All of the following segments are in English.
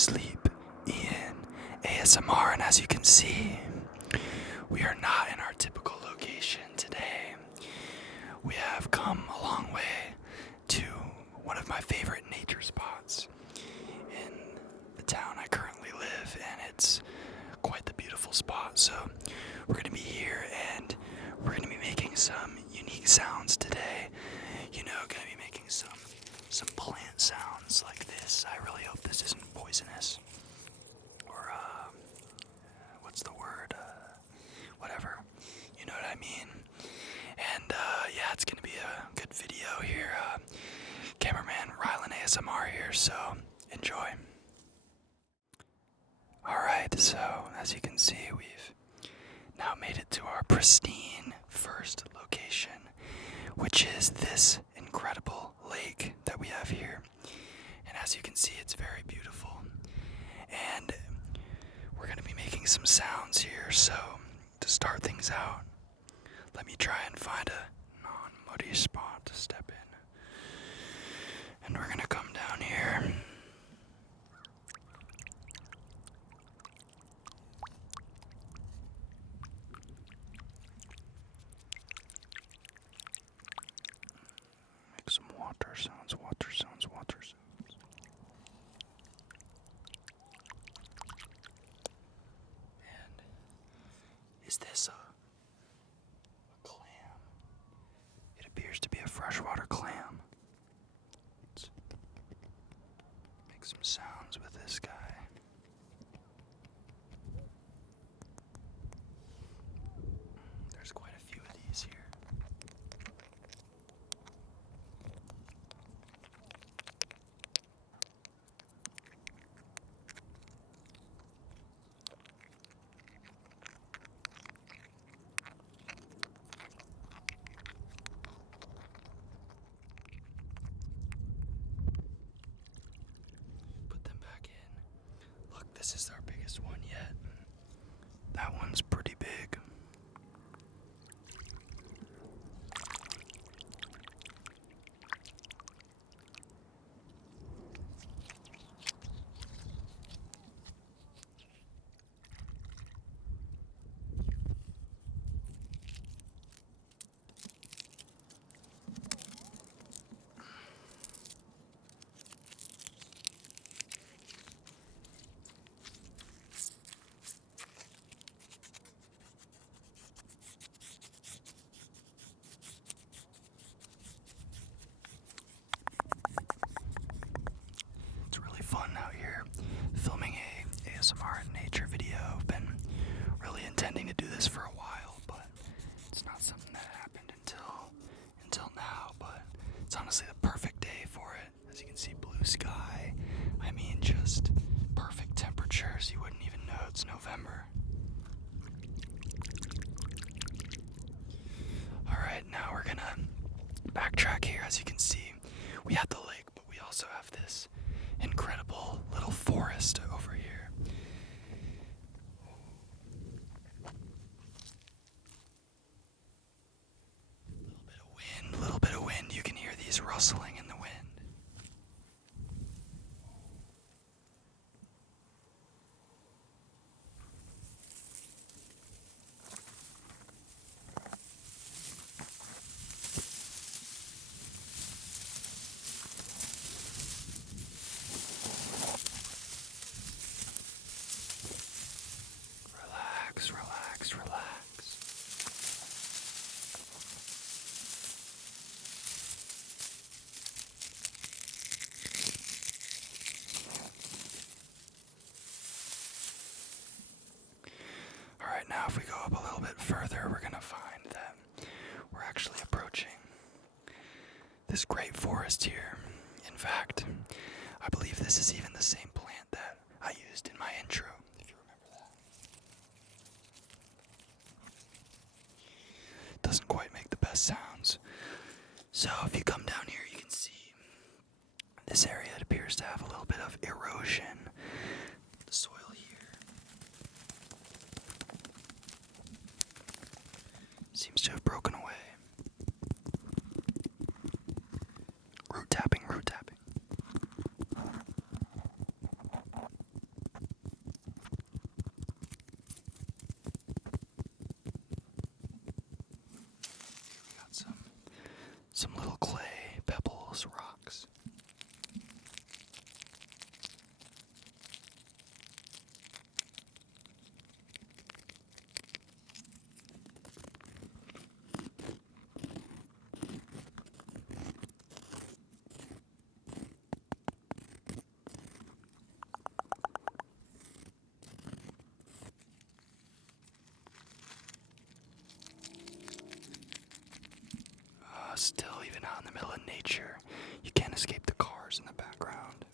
Sleep in ASMR, and as you can see, we are not in our typical location today. We have come a long way to one of my favorite nature spots in the town I currently live, and it's quite the beautiful spot. So we're going to be here, and we're going to be making some unique sounds today. You know, going to be making some plant sounds like this. I really hope this isn't poisonous. Or, what's the word? Whatever. You know what I mean? And, yeah, it's gonna be a good video here. Cameraman Rylan ASMR here, so enjoy. Alright, so as you can see, we've now made it to our pristine first location, which is this incredible lake that we have here. And as you can see, it's very beautiful. And we're going to be making some sounds here, so to start things out, let me try and find a non-muddy spot to step in. And we're going to come down here. Make some water sounds, water sounds, water sounds. And is this a clam? It appears to be a freshwater clam. Let's make some sounds with this guy. There's quite a few of these here. Put them back in. Look, this is our biggest one yet. That one's pretty big. It's really fun out here filming a ASMR and nature video. I've been really intending to do this for a while, but it's not something that happened until now. But it's honestly the perfect day for it. As you can see, blue sky. I mean, just perfect temperatures. You wouldn't even know it's November. Alright, now we're gonna backtrack here. As you can see, we had the lake, but we also have this incredible little forest over here. A little bit of wind. You can hear these rustling in the wind. Relax, relax, relax. Alright, now if we go up a little bit further, we're going to find that we're actually approaching this great forest here. In fact, I believe this is even the same plant that I used in my intro, if you remember that. Doesn't quite make the best sounds. So if you come down here, you can see this area. It appears to have a little bit of erosion. The soil here seems to have broken away. Root tapping, root tapping. some little clay, pebbles, rocks. Still, even out in the middle of nature, you can't escape the cars in the background.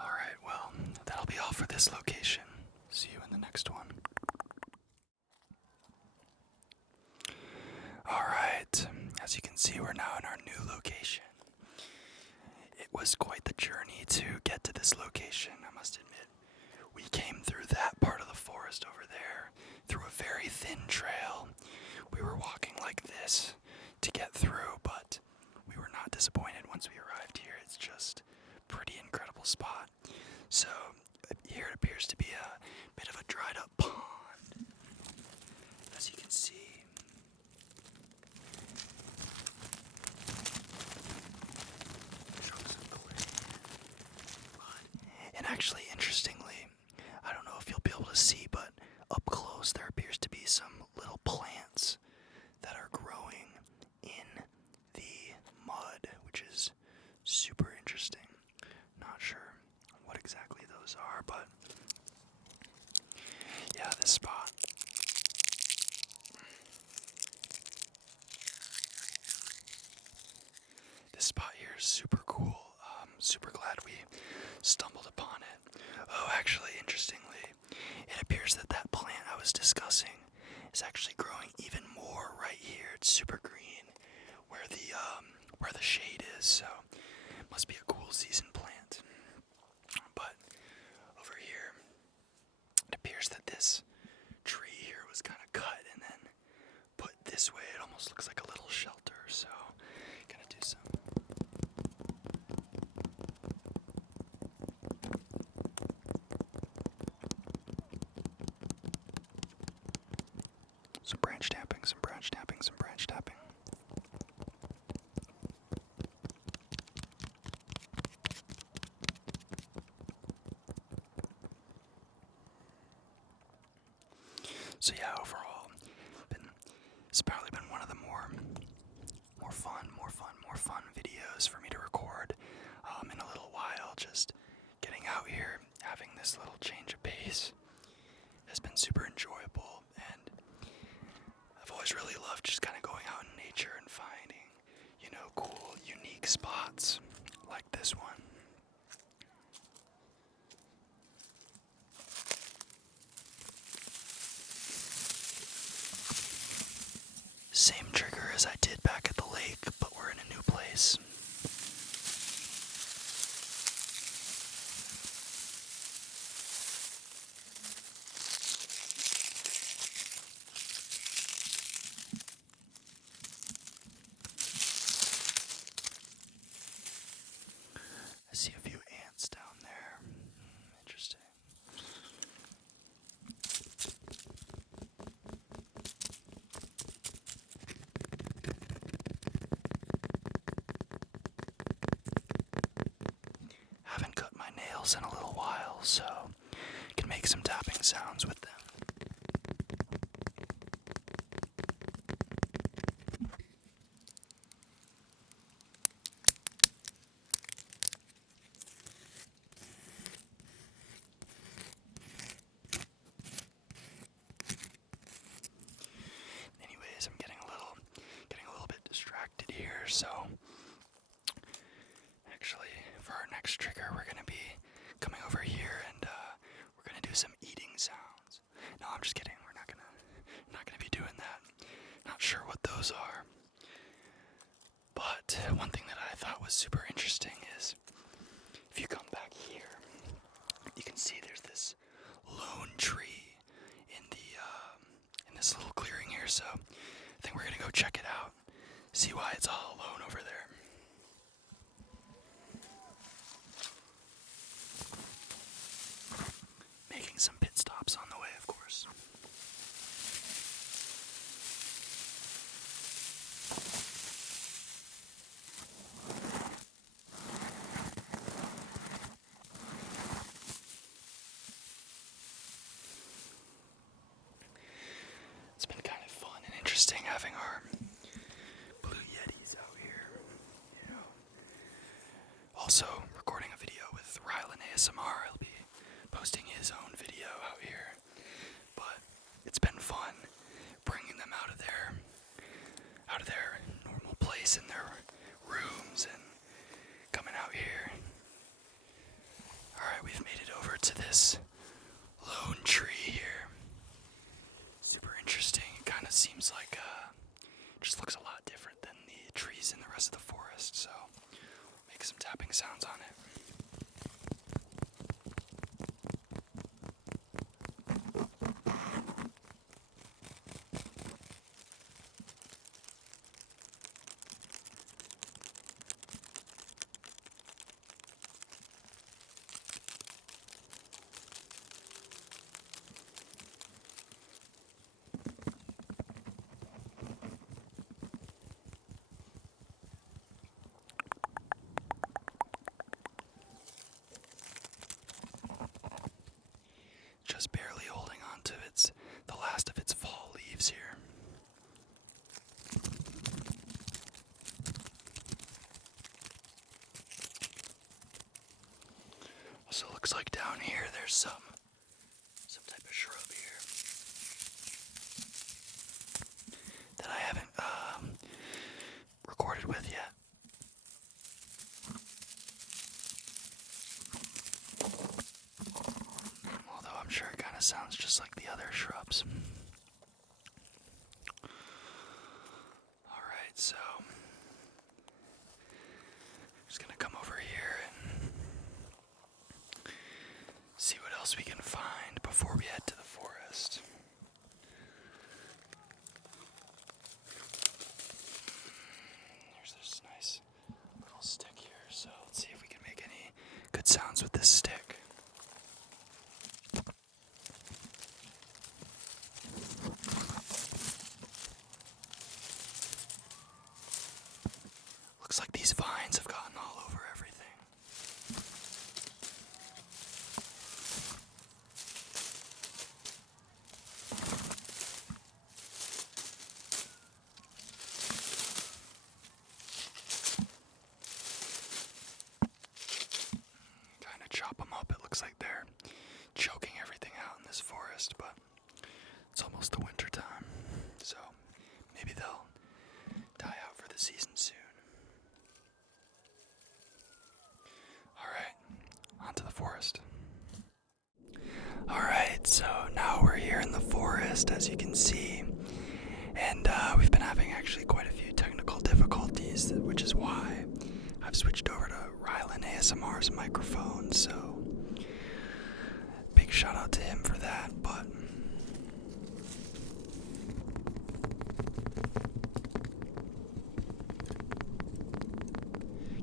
Alright, well, that'll be all for this location. See you in the next one. Alright, as you can see, we're now in our new location. It was quite the journey to get to this location, I must admit. We came through that part of the forest over there, through a very thin trail. We were walking like this to get through, but we were not disappointed once we arrived here. It's just a pretty incredible spot. So, here it appears to be a bit of a dried up pond, as you can see. And actually, interestingly, I don't know if you'll be able to see, but up close there appears to be some little plants that are growing in the mud, which is super interesting. Not sure what exactly those are, but yeah, this spot. This spot here is super cool. Super glad we stumbled upon it. Oh, actually, interestingly, it appears that that plant I was discussing is actually growing even more right here. It's super green, where the shade is. So, it must be a cool season plant. But over here, it appears that this tree here was kind of cut and then put this way. It almost looks like a little shelter. So, gonna do some. Some branch tapping, some branch tapping, some branch tapping. So yeah, overall, it's probably been one of the more fun videos for me to record in a little while. Just getting out here, having this little change of pace has been super enjoyable, and I've always really loved just kind of going out in nature and finding, cool, unique spots like this one. Same trigger as I did back at the lake, but we're in a new place. I see a few ants down there. Interesting. Haven't cut my nails in a little while, so I can make some tapping sounds with them. Anyways, I'm getting a little bit distracted here, so actually, for our next trigger, we're gonna be coming over here and we're gonna do some eating sounds. No, I'm just kidding. We're not gonna be doing that. Not sure what those are. But one thing that I thought was super interesting is if you come back here, you can see there's this lone tree in this little clearing here. So I think we're gonna go check it out, see why it's all alone over there. Making some pit stops on the way, of course. posting his own video out here, but it's been fun bringing them out of their normal place in their rooms and coming out here. Alright, we've made it over to this lone tree here. Super interesting. It kind of seems like just looks a lot different than the trees in the rest of the forest, so make some tapping sounds on it. Just barely holding on to the last of its fall leaves here. Also looks like down here there's some type of shrub here that I haven't recorded with yet. Although I'm sure it kind of sounds just like the other shrubs. Alright, so I'm just gonna come over here and see what else we can find before we head to the forest. There's this nice little stick here, so let's see if we can make any good sounds with this stick. Looks like these vines have gotten all over everything. Trying to chop them up, it looks like they're choking everything out in this forest, but it's almost the winter time, so maybe they'll die out for the season soon. Alright, on to the forest. Alright, so now we're here in the forest, as you can see, and we've been having actually quite a few technical difficulties, which is why I've switched over to Rylan ASMR's microphone, so big shout out to him for that, but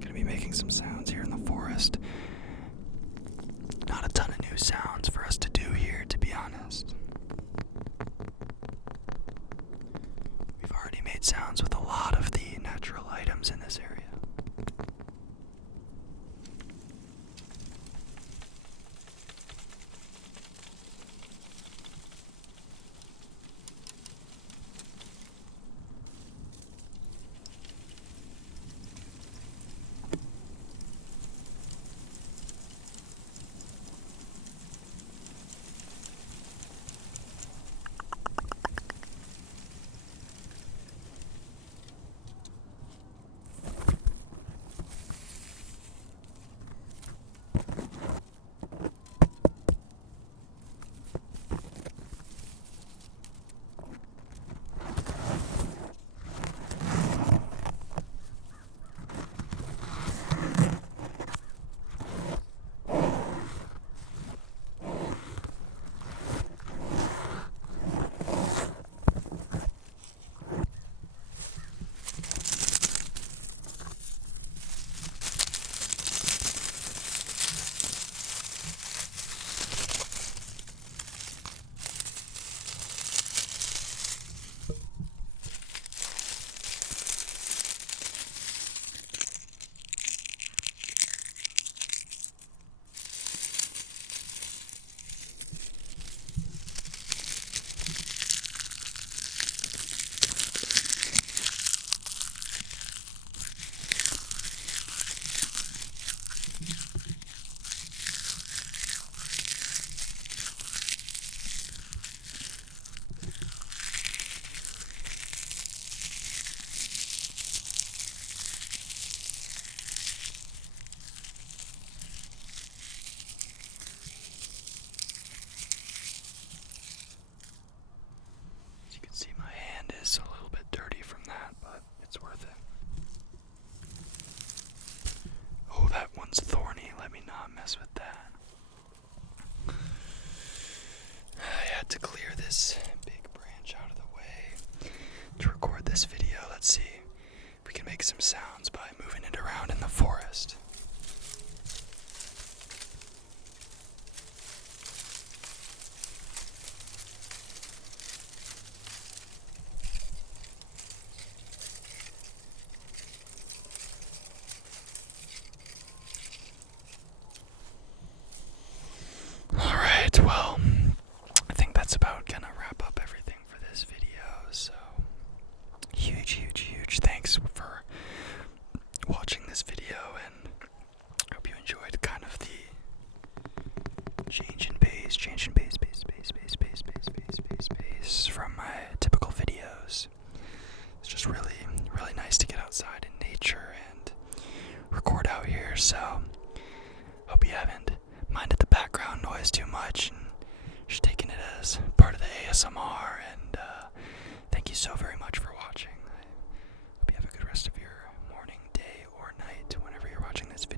gonna be making some sounds here in the forest. Not a ton of new sounds for us to do here, to be honest. We've already made sounds with a lot of the natural items in this area. this big branch out of the way to record this video. Let's see if we can make some sounds by moving it around in the forest. Alright, well, I think that's about gonna wrap up everything for this video, so huge thanks for watching this video, and I hope you enjoyed kind of the change in pace from my typical videos. It's just really nice to get outside in nature and record out here, so hope you haven't minded the background noise too much and just taking it as part of the ASMR, and thank you so very much for watching. I hope you have a good rest of your morning, day, or night whenever you're watching this video.